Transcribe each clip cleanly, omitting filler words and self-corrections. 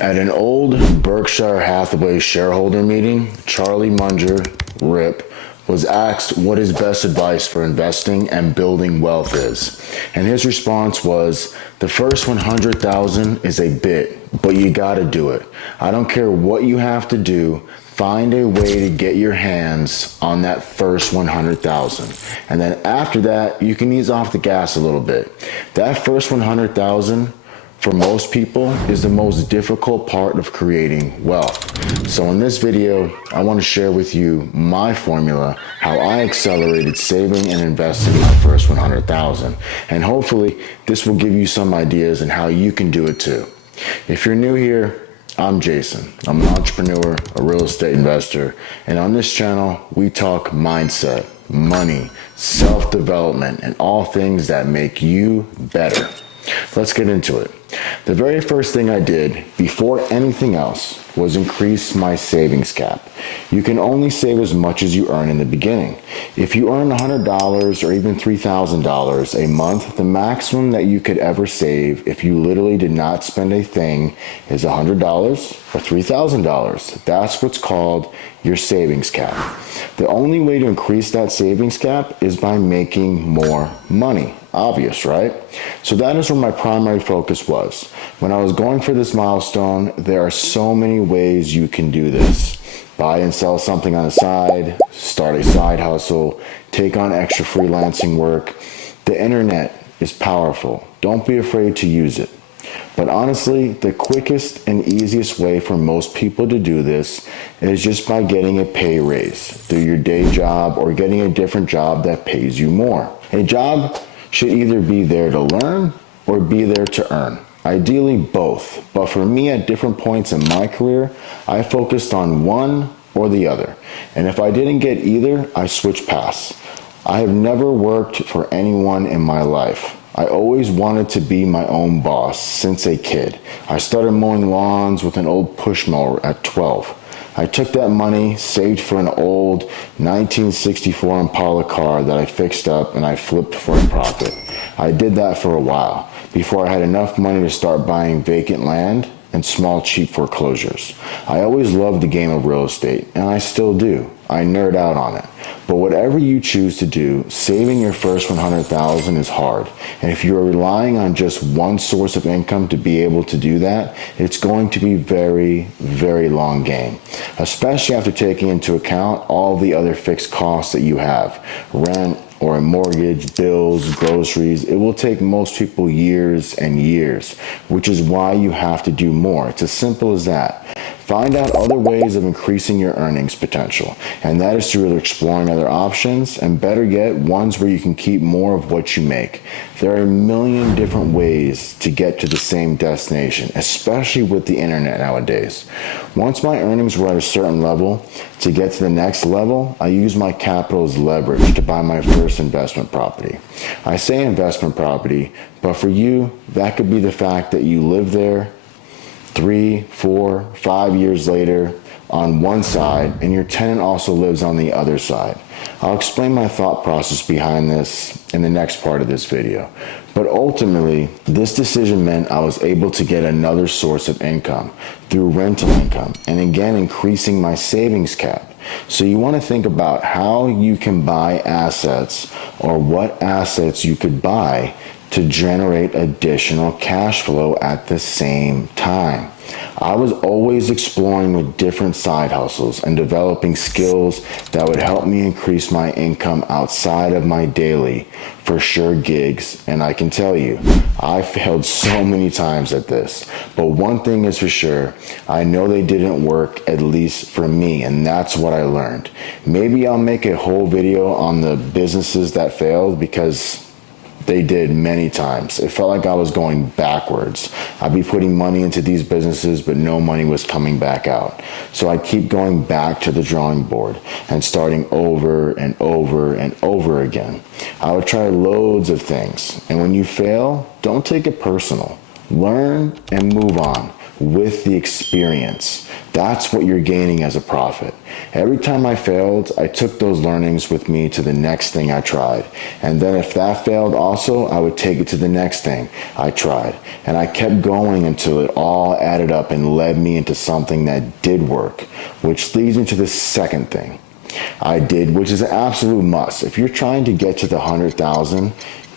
At an old Berkshire Hathaway shareholder meeting, Charlie Munger, RIP, was asked what his best advice for investing and building wealth is. And his response was, the first 100,000 is a bit, but you gotta do it. I don't care what you have to do, find a way to get your hands on that first 100,000. And then after that, you can ease off the gas a little bit. That first 100,000 for most people is the most difficult part of creating wealth. So in this video, I want to share with you my formula, how I accelerated saving and investing my first 100,000. And hopefully this will give you some ideas on how you can do it too. If you're new here, I'm Jason. I'm an entrepreneur, a real estate investor, and on this channel, we talk mindset, money, self-development, and all things that make you better. Let's get into it. The very first thing I did before anything else was increase my savings cap. You can only save as much as you earn in the beginning. If you earn $100 or even $3,000 a month, the maximum that you could ever save if you literally did not spend a thing is $100 or $3,000. That's what's called your savings cap. The only way to increase that savings cap is by making more money. Obvious, right? So that is where my primary focus was. When I was going for this milestone, there are so many ways you can do this. Buy and sell something on the side, start a side hustle, take on extra freelancing work. The internet is powerful. Don't be afraid to use it. But honestly, the quickest and easiest way for most people to do this is just by getting a pay raise through your day job or getting a different job that pays you more. A job should either be there to learn or be there to earn. Ideally both, but for me at different points in my career, I focused on one or the other. And if I didn't get either, I switched paths. I have never worked for anyone in my life. I always wanted to be my own boss since a kid. I started mowing lawns with an old push mower at 12. I took that money, saved for an old 1964 Impala car that I fixed up and I flipped for a profit. I did that for a while before I had enough money to start buying vacant land and small cheap foreclosures. I always loved the game of real estate, and I still do. I nerd out on it. But whatever you choose to do, saving your first 100,000 is hard. And if you're relying on just one source of income to be able to do that, it's going to be very, very long game. Especially after taking into account all the other fixed costs that you have. Rent or a mortgage, bills, groceries. It will take most people years and years, which is why you have to do more. It's as simple as that. Find out other ways of increasing your earnings potential, and that is through exploring other options, and better yet, ones where you can keep more of what you make. There are a million different ways to get to the same destination, especially with the internet nowadays. Once my earnings were at a certain level, to get to the next level, I used my capital as leverage to buy my first investment property. I say investment property, but for you, that could be the fact that you live there 3, 4, 5 years later on one side, and your tenant also lives on the other side. I'll explain my thought process behind this in the next part of this video. But ultimately, this decision meant I was able to get another source of income through rental income, and again increasing my savings cap. So you want to think about how you can buy assets or what assets you could buy to generate additional cash flow at the same time. I was always exploring with different side hustles and developing skills that would help me increase my income outside of my daily for sure gigs. And I can tell you, I failed so many times at this. But one thing is for sure, I know they didn't work, at least for me, and that's what I learned. Maybe I'll make a whole video on the businesses that failed, because they did many times. It felt like I was going backwards. I'd be putting money into these businesses, but no money was coming back out. So I'd keep going back to the drawing board and starting over and over and over again. I would try loads of things. And when you fail, don't take it personal. Learn and move on. with the experience. That's what you're gaining as a profit. Every time I failed, I took those learnings with me to the next thing I tried. And then if that failed also, I would take it to the next thing I tried. And I kept going until it all added up and led me into something that did work, which leads me to the second thing I did, which is an absolute must. If you're trying to get to the 100,000,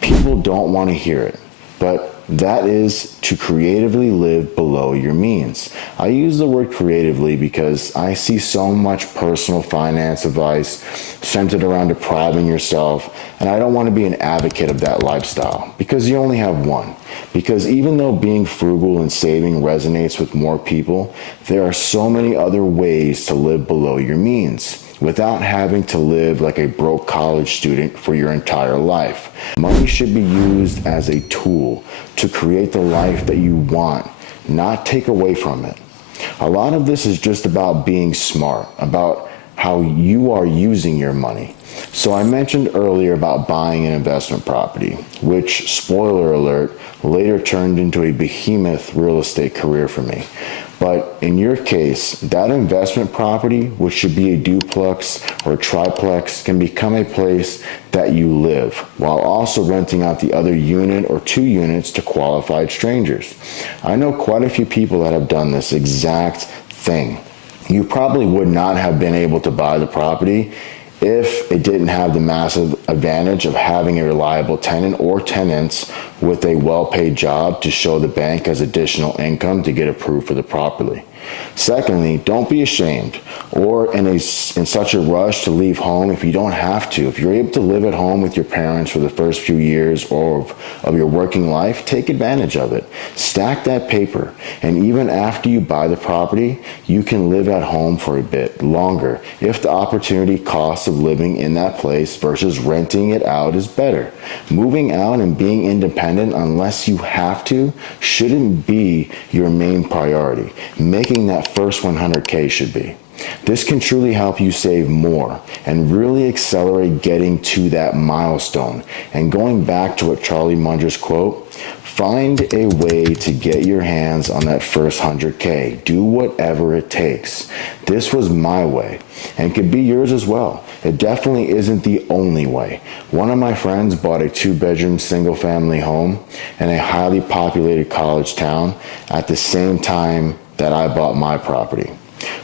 people don't want to hear it, but that is to creatively live below your means. I use the word creatively because I see so much personal finance advice centered around depriving yourself, and I don't want to be an advocate of that lifestyle because you only have one. Because even though being frugal and saving resonates with more people, there are so many other ways to live below your means without having to live like a broke college student for your entire life. Money should be used as a tool to create the life that you want, not take away from it. A lot of this is just about being smart, about how you are using your money. So I mentioned earlier about buying an investment property, which, spoiler alert, later turned into a behemoth real estate career for me. But in your case, that investment property, which should be a duplex or a triplex, can become a place that you live while also renting out the other unit or 2 units to qualified strangers. I know quite a few people that have done this exact thing. You probably would not have been able to buy the property if it didn't have the massive advantage of having a reliable tenant or tenants with a well-paid job to show the bank as additional income to get approved for the property. Secondly, don't be ashamed or in such a rush to leave home if you don't have to. If you're able to live at home with your parents for the first few years of your working life, take advantage of it. Stack that paper, and even after you buy the property, you can live at home for a bit longer if the opportunity cost of living in that place versus renting it out is better. Moving out and being independent unless you have to shouldn't be your main priority. Making that first 100K should be. This can truly help you save more and really accelerate getting to that milestone. And going back to what Charlie Munger's quote, find a way to get your hands on that first 100K. Do whatever it takes. This was my way and could be yours as well. It definitely isn't the only way. One of my friends bought a 2-bedroom single-family home in a highly populated college town at the same time that I bought my property.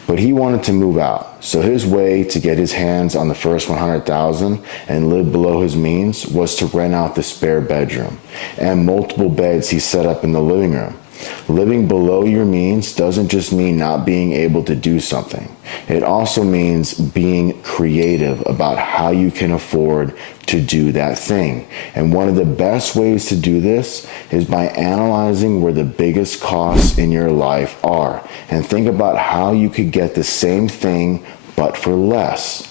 But he wanted to move out, so his way to get his hands on the first 100,000 and live below his means was to rent out the spare bedroom and multiple beds he set up in the living room. Living below your means doesn't just mean not being able to do something. It also means being creative about how you can afford to do that thing. And one of the best ways to do this is by analyzing where the biggest costs in your life are and think about how you could get the same thing but for less.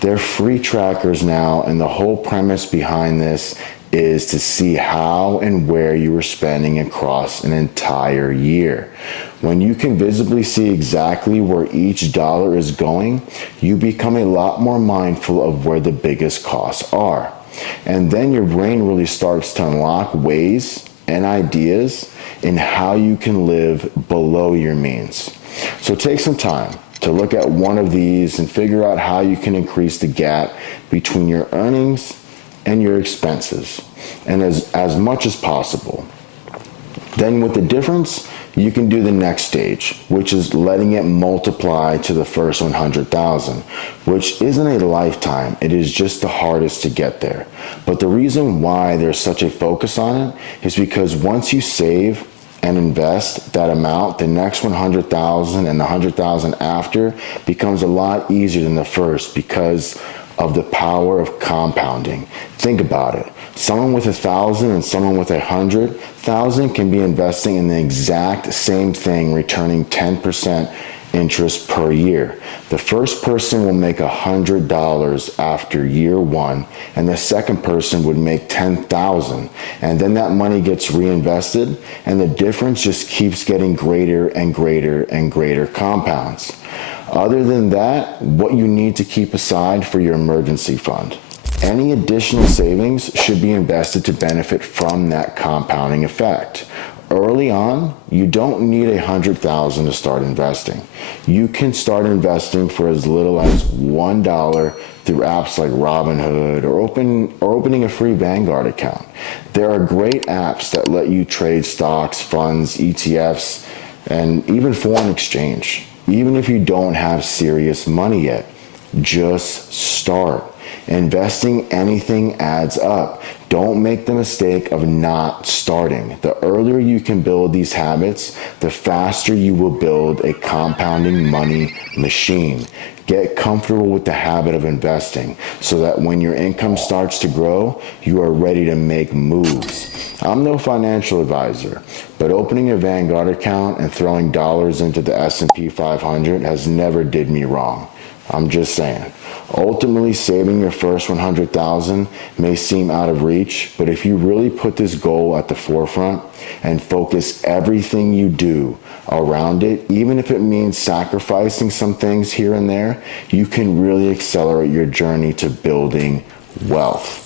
They're free trackers now, and the whole premise behind this is to see how and where you are spending across an entire year. When you can visibly see exactly where each dollar is going, you become a lot more mindful of where the biggest costs are. And then your brain really starts to unlock ways and ideas in how you can live below your means. So take some time to look at one of these and figure out how you can increase the gap between your earnings and your expenses, and as much as possible. Then with the difference, you can do the next stage, which is letting it multiply to the first 100,000, which isn't a lifetime. It is just the hardest to get there. But the reason why there's such a focus on it is because once you save and invest that amount, the next 100,000 and the 100,000 after becomes a lot easier than the first because of the power of compounding. Think about it. Someone with 1,000 and someone with 100,000 can be investing in the exact same thing, returning 10% interest per year. The first person will make $100 after year 1, and the second person would make $10,000. And then that money gets reinvested, and the difference just keeps getting greater and greater and greater compounds. Other than that, what you need to keep aside for your emergency fund. Any additional savings should be invested to benefit from that compounding effect. Early on, you don't need $100,000 to start investing. You can start investing for as little as $1 through apps like Robinhood or opening a free Vanguard account. There are great apps that let you trade stocks, funds, ETFs, and even foreign exchange. Even if you don't have serious money yet, just start. Investing anything adds up. Don't make the mistake of not starting. The earlier you can build these habits, the faster you will build a compounding money machine. Get comfortable with the habit of investing so that when your income starts to grow, you are ready to make moves. I'm no financial advisor, but opening a Vanguard account and throwing dollars into the S&P 500 has never did me wrong. I'm just saying. Ultimately, saving your first $100,000 may seem out of reach, but if you really put this goal at the forefront and focus everything you do around it, even if it means sacrificing some things here and there, you can really accelerate your journey to building wealth.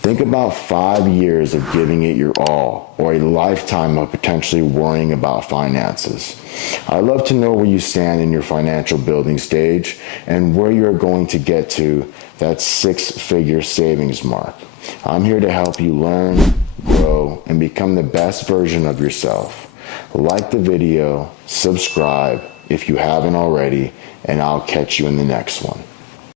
Think about 5 years of giving it your all, or a lifetime of potentially worrying about finances. I'd love to know where you stand in your financial building stage and where you're going to get to that 6-figure savings mark. I'm here to help you learn, grow, and become the best version of yourself. Like the video, subscribe if you haven't already, and I'll catch you in the next one.